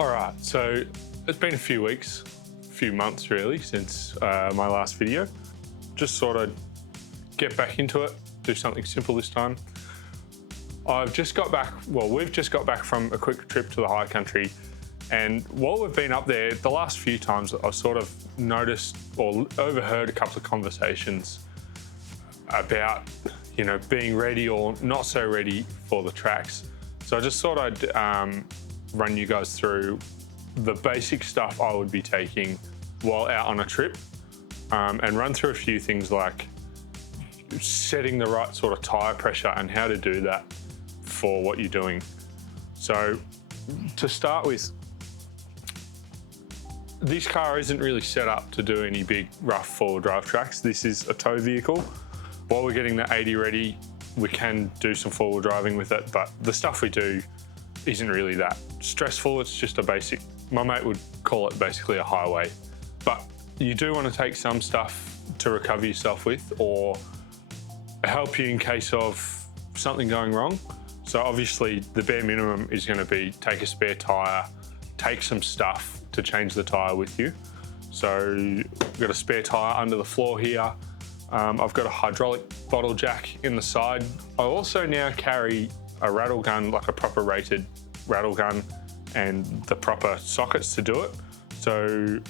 All right, so it's been a few weeks, few months really, since my last video. Just sort of get back into it, do something simple this time. I've just got back, well, we've just got back from a quick trip to the high country, and while we've been up there, the last few times I've sort of noticed or overheard a couple of conversations about, you know, being ready or not so ready for the tracks. So I just thought I'd run you guys through the basic stuff I would be taking while out on a trip, and run through a few things like setting the right sort of tyre pressure and how to do that for what you're doing. So to start with, this car isn't really set up to do any big rough four-wheel drive tracks. This is a tow vehicle. While we're getting the 80 ready, we can do some four-wheel driving with it, but the stuff we do isn't really that stressful. It's just a basic, my mate would call it basically a highway. But you do want to take some stuff to recover yourself with or help you in case of something going wrong. So obviously the bare minimum is going to be take a spare tyre, take some stuff to change the tyre with you. So I've got a spare tyre under the floor here. I've got a hydraulic bottle jack in the side. I also now carry a rattle gun, like a proper rated rattle gun, and the proper sockets to do it. So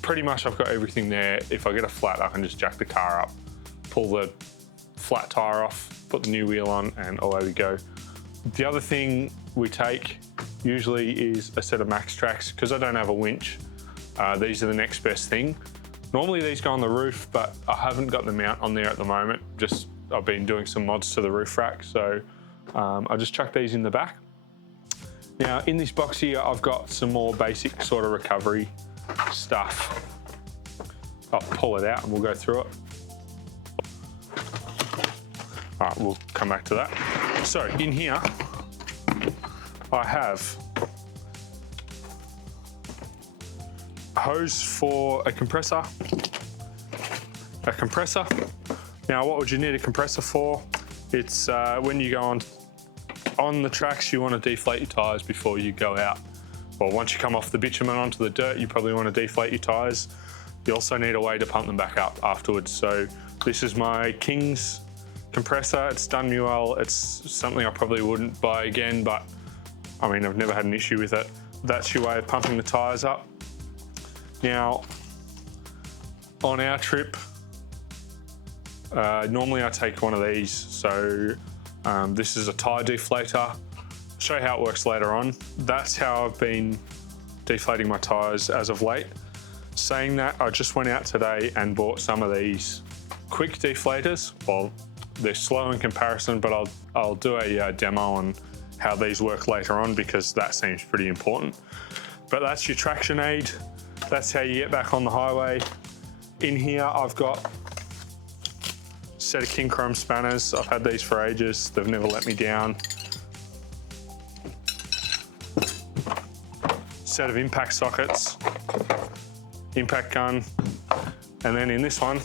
pretty much I've got everything there. If I get a flat, I can just jack the car up, pull the flat tyre off, put the new wheel on, and away we go. The other thing we take usually is a set of max tracks. Because I don't have a winch, these are the next best thing. Normally these go on the roof, but I haven't got the mount on there at the moment. Just I've been doing some mods to the roof rack, so I just chuck these in the back. Now in this box here, I've got some more basic sort of recovery stuff. I'll pull it out and we'll go through it. All right, we'll come back to that. So in here, I have a hose for a compressor. Now, what would you need a compressor for? It's when you go on the tracks, you want to deflate your tyres before you go out. Well, once you come off the bitumen onto the dirt, you probably want to deflate your tyres. You also need a way to pump them back up afterwards. So this is my King's compressor. It's done me well. It's something I probably wouldn't buy again, but I mean, I've never had an issue with it. That's your way of pumping the tyres up. Now, on our trip, normally I take one of these. So this is a tyre deflator. I'll show you how it works later on. That's how I've been deflating my tyres as of late. Saying that, I just went out today and bought some of these quick deflators. Well, they're slow in comparison, but I'll do a demo on how these work later on because that seems pretty important. But that's your traction aid. That's how you get back on the highway. In here, I've got a set of King Chrome spanners. I've had these for ages. They've never let me down. Set of impact sockets, impact gun, and then in this one,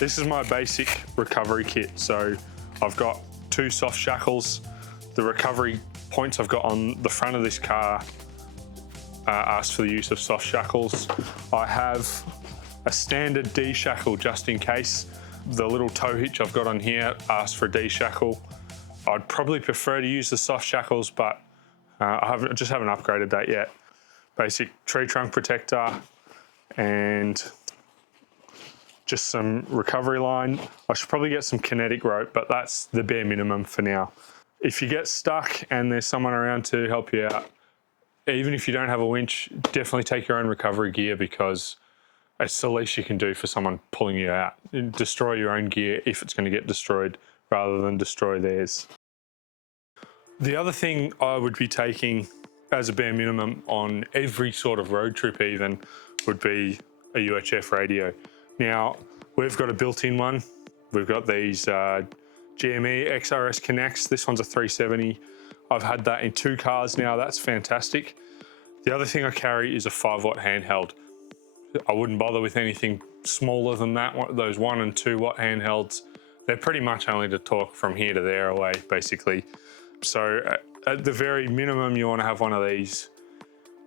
this is my basic recovery kit. So I've got 2 soft shackles. The recovery points I've got on the front of this car ask for the use of soft shackles. I have a standard D shackle just in case. The little tow hitch I've got on here asks for a D shackle. I'd probably prefer to use the soft shackles, but I just haven't upgraded that yet. Basic tree trunk protector and just some recovery line. I should probably get some kinetic rope, but that's the bare minimum for now. If you get stuck and there's someone around to help you out, even if you don't have a winch, definitely take your own recovery gear, because it's the least you can do for someone pulling you out. Destroy your own gear if it's going to get destroyed, rather than destroy theirs. The other thing I would be taking as a bare minimum on every sort of road trip even would be a UHF radio. Now, we've got a built-in one. We've got these GME XRS Connects. This one's a 370. I've had that in 2 cars now. That's fantastic. The other thing I carry is a 5-watt handheld. I wouldn't bother with anything smaller than that. Those 1 and 2 watt handhelds, they're pretty much only to talk from here to there away, basically. So at the very minimum, you want to have one of these.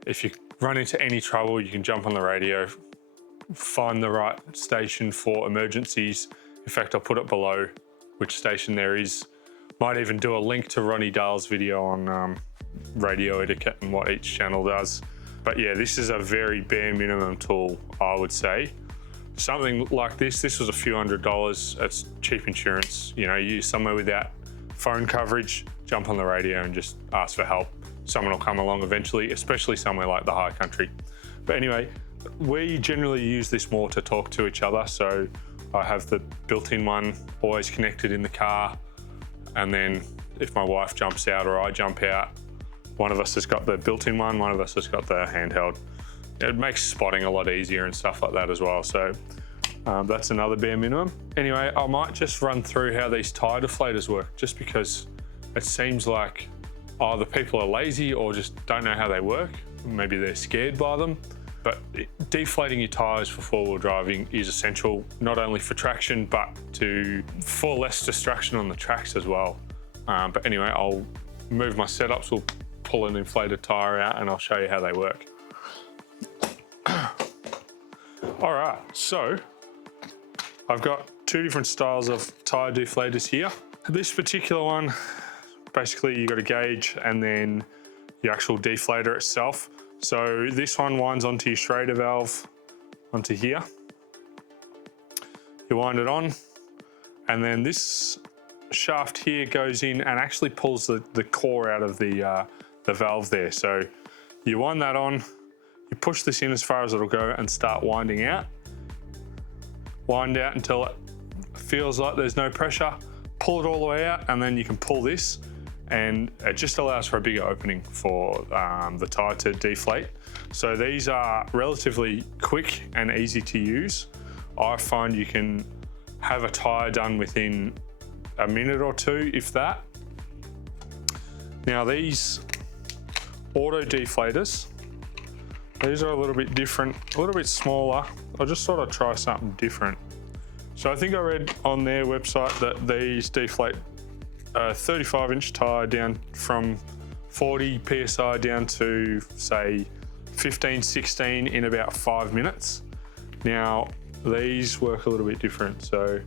If you run into any trouble, you can jump on the radio, find the right station for emergencies. In fact, I'll put it below which station there is. Might even do a link to Ronnie Dahl's video on radio etiquette and what each channel does. But yeah, this is a very bare minimum tool, I would say. Something like this was a few $100s. It's cheap insurance. You know, you're somewhere without phone coverage, jump on the radio and just ask for help. Someone will come along eventually, especially somewhere like the high country. But anyway, we generally use this more to talk to each other. So I have the built-in one always connected in the car. And then if my wife jumps out or I jump out, one of us has got the built-in one of us has got the handheld. It makes spotting a lot easier and stuff like that as well. So that's another bare minimum. Anyway, I might just run through how these tyre deflators work, just because it seems like either people are lazy or just don't know how they work. Maybe they're scared by them. But deflating your tyres for 4-wheel driving is essential, not only for traction, but for less distraction on the tracks as well. But anyway, I'll move my setups, we'll pull an inflated tyre out and I'll show you how they work. All right, so I've got 2 different styles of tyre deflators here. This particular one, basically you got a gauge and then the actual deflator itself. So this one winds onto your Schrader valve, onto here. You wind it on, and then this shaft here goes in and actually pulls the core out of the valve there. So you wind that on, you push this in as far as it'll go and start winding out. Wind out until it feels like there's no pressure, pull it all the way out, and then you can pull this, and it just allows for a bigger opening for the tyre to deflate. So these are relatively quick and easy to use. I find you can have a tyre done within a minute or 2, if that. Now these auto deflators, these are a little bit different, a little bit smaller. I just thought I'd try something different. So I think I read on their website that these deflate a 35-inch tyre down from 40 PSI down to, say, 15, 16 in about 5 minutes. Now, these work a little bit different. So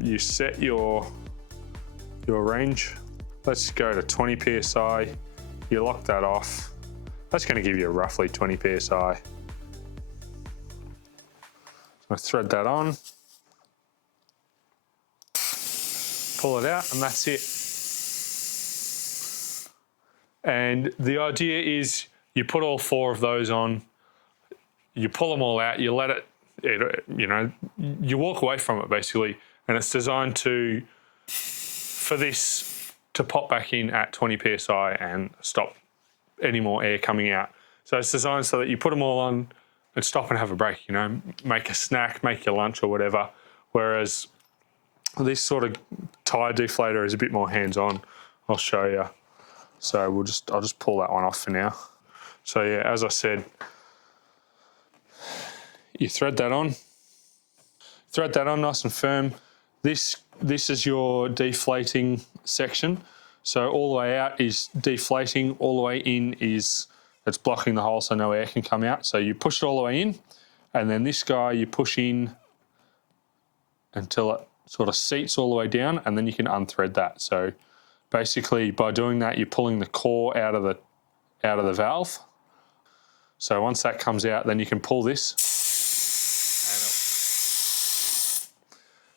you set your range. Let's go to 20 PSI. You lock that off. That's going to give you roughly 20 PSI. So I thread that on. Pull it out, and that's it. And the idea is you put all 4 of those on, you pull them all out, you let it, you know, you walk away from it basically, and it's designed for this to pop back in at 20 PSI and stop any more air coming out. So it's designed so that you put them all on and stop and have a break, you know, make a snack, make your lunch or whatever. Whereas this sort of tyre deflator is a bit more hands-on. I'll show you. So I'll just pull that one off for now. So yeah, as I said, you thread that on nice and firm. This is your deflating section. So all the way out is deflating, all the way in is, it's blocking the hole so no air can come out. So you push it all the way in, and then this guy you push in until it sort of seats all the way down, and then you can unthread that. So basically by doing that, you're pulling the core out of the valve. So once that comes out, then you can pull this,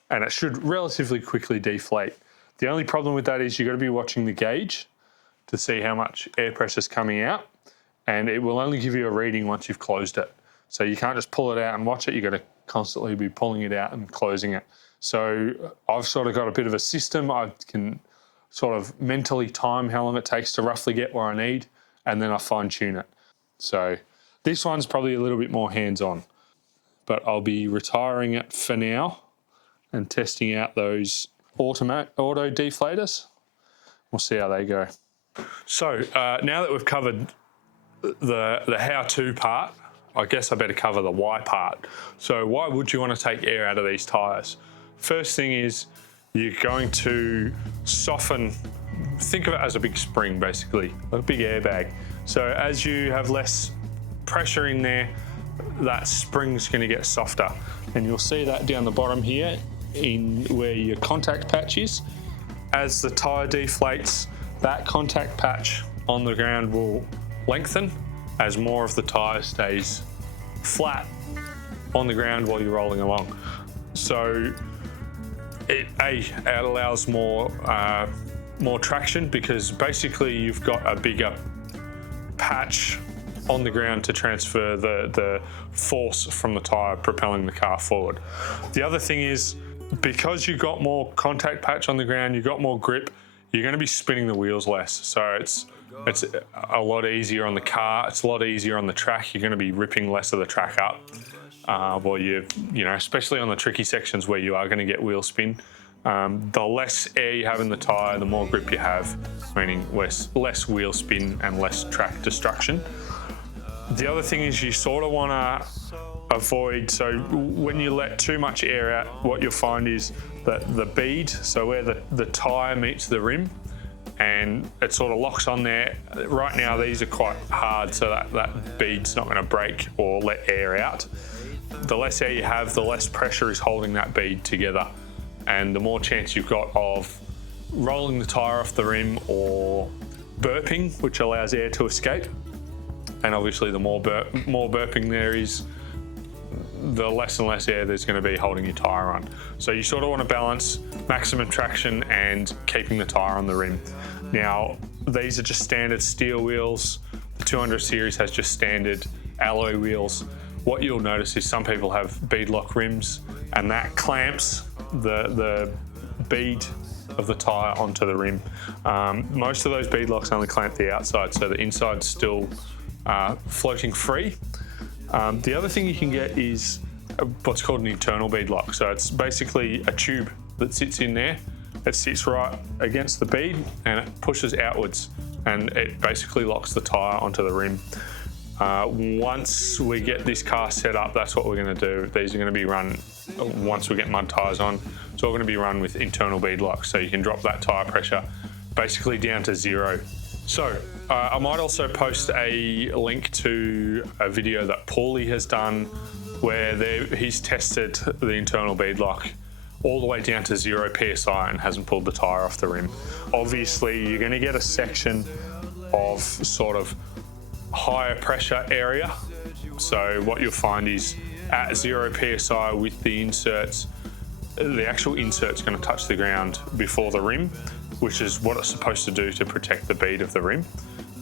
and it should relatively quickly deflate. The only problem with that is you've got to be watching the gauge to see how much air pressure is coming out, and it will only give you a reading once you've closed it. So you can't just pull it out and watch it. You've got to constantly be pulling it out and closing it. So I've sort of got a bit of a system. I can sort of mentally time how long it takes to roughly get where I need, and then I fine tune it. So this one's probably a little bit more hands-on, but I'll be retiring it for now and testing out those auto deflators. We'll see how they go. So now that we've covered the how-to part, I guess I better cover the why part. So why would you want to take air out of these tyres? First thing is you're going to soften, think of it as a big spring basically, like a big airbag. So as you have less pressure in there, that spring's going to get softer. And you'll see that down the bottom here in where your contact patch is. As the tyre deflates, that contact patch on the ground will lengthen as more of the tyre stays flat on the ground while you're rolling along. So it allows more traction, because basically you've got a bigger patch on the ground to transfer the force from the tyre propelling the car forward. The other thing is, because you've got more contact patch on the ground, you've got more grip, you're going to be spinning the wheels less. So it's a lot easier on the car, it's a lot easier on the track. You're going to be ripping less of the track up. Well, you know, especially on the tricky sections where you are going to get wheel spin. The less air you have in the tyre, the more grip you have, meaning less wheel spin and less track destruction. The other thing is you sort of want to avoid, so when you let too much air out, what you'll find is that the bead, so where the tyre meets the rim, and it sort of locks on there. Right now these are quite hard, so that bead's not going to break or let air out. The less air you have, the less pressure is holding that bead together, and the more chance you've got of rolling the tyre off the rim or burping, which allows air to escape. And obviously the more burping there is, the less and less air there's going to be holding your tyre on. So you sort of want to balance maximum traction and keeping the tyre on the rim. Now, these are just standard steel wheels. The 200 series has just standard alloy wheels. What you'll notice is some people have beadlock rims, and that clamps the bead of the tyre onto the rim. Most of those beadlocks only clamp the outside, so the inside's still floating free. The other thing you can get is what's called an internal beadlock. So it's basically a tube that sits in there. It sits right against the bead and it pushes outwards, and it basically locks the tyre onto the rim. Once we get this car set up, that's what we're going to do. These are going to be run, once we get mud tyres on, it's all going to be run with internal beadlocks, so you can drop that tyre pressure basically down to zero. So I might also post a link to a video that Paulie has done where he's tested the internal beadlock all the way down to 0 PSI and hasn't pulled the tyre off the rim. Obviously, you're going to get a section of sort of higher pressure area. So what you'll find is at 0 PSI with the inserts, the actual insert's going to touch the ground before the rim, which is what it's supposed to do to protect the bead of the rim.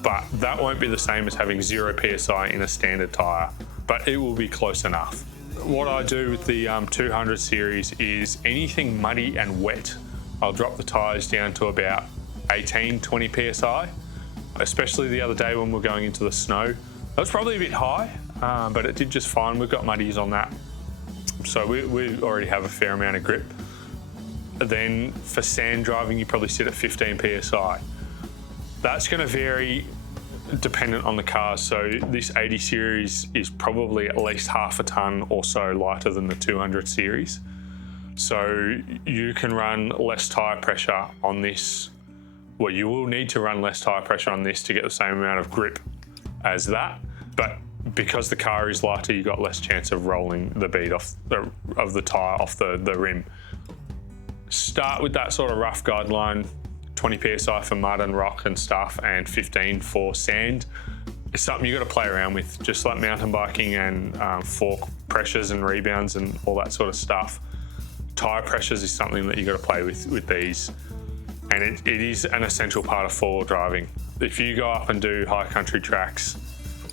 But that won't be the same as having 0 PSI in a standard tyre, but it will be close enough. What I do with the 200 series is anything muddy and wet, I'll drop the tyres down to about 18, 20 PSI. especially the other day when we're going into the snow. That was probably a bit high, but it did just fine. We've got muddies on that, so we already have a fair amount of grip. Then for sand driving, you probably sit at 15 psi. That's going to vary dependent on the car. So this 80 series is probably at least half a ton or so lighter than the 200 series. So you can run less tyre pressure on this. Well, you will need to run less tyre pressure on this to get the same amount of grip as that. But because the car is lighter, you've got less chance of rolling the bead off of the tyre off the rim. Start with that sort of rough guideline, 20 psi for mud and rock and stuff, and 15 for sand. It's something you got to play around with, just like mountain biking and fork pressures and rebounds and all that sort of stuff. Tyre pressures is something that you got to play with these, and it is an essential part of four-wheel driving. If you go up and do high country tracks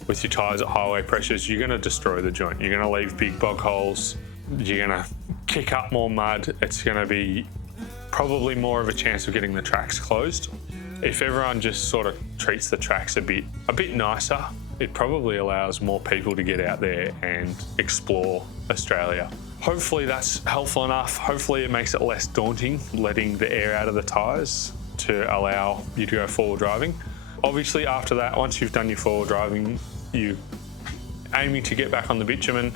with your tyres at highway pressures, you're going to destroy the joint. You're going to leave big bog holes. You're going to kick up more mud. It's going to be probably more of a chance of getting the tracks closed. If everyone just sort of treats the tracks a bit nicer, it probably allows more people to get out there and explore Australia. Hopefully that's helpful enough. Hopefully it makes it less daunting letting the air out of the tyres to allow you to go forward driving. Obviously after that, once you've done your forward driving, you're aiming to get back on the bitumen.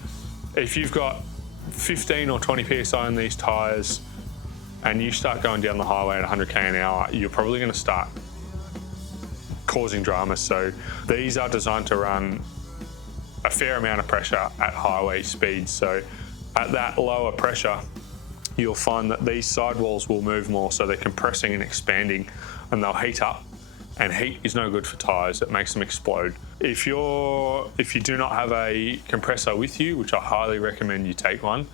If you've got 15 or 20 psi in these tyres and you start going down the highway at 100k an hour, you're probably going to start causing drama. So these are designed to run a fair amount of pressure at highway speeds. So at that lower pressure, you'll find that these sidewalls will move more, so they're compressing and expanding, and they'll heat up. And heat is no good for tyres, it makes them explode. If you do not have a compressor with you, which I highly recommend you take one,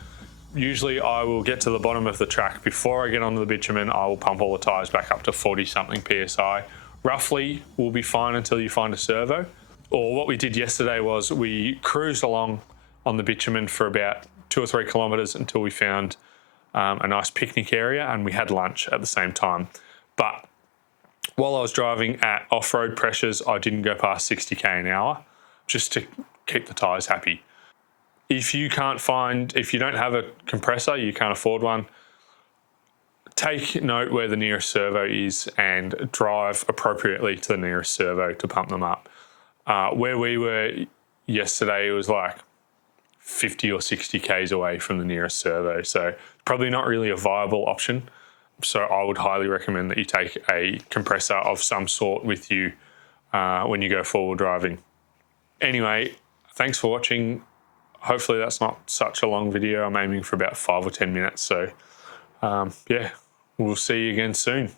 usually I will get to the bottom of the track. Before I get onto the bitumen, I will pump all the tyres back up to 40 something psi. Roughly will be fine until you find a servo. Or what we did yesterday was we cruised along on the bitumen for about 2 or 3 kilometres until we found a nice picnic area, and we had lunch at the same time. But while I was driving at off-road pressures, I didn't go past 60k an hour, just to keep the tyres happy. If you don't have a compressor, you can't afford one, take note where the nearest servo is and drive appropriately to the nearest servo to pump them up. Where we were yesterday, it was like 50 or 60 k's away from the nearest servo, so probably not really a viable option. So I would highly recommend that you take a compressor of some sort with you when you go forward driving. Anyway, thanks for watching. Hopefully that's not such a long video. I'm aiming for about 5 or 10 minutes. So yeah, we'll see you again soon.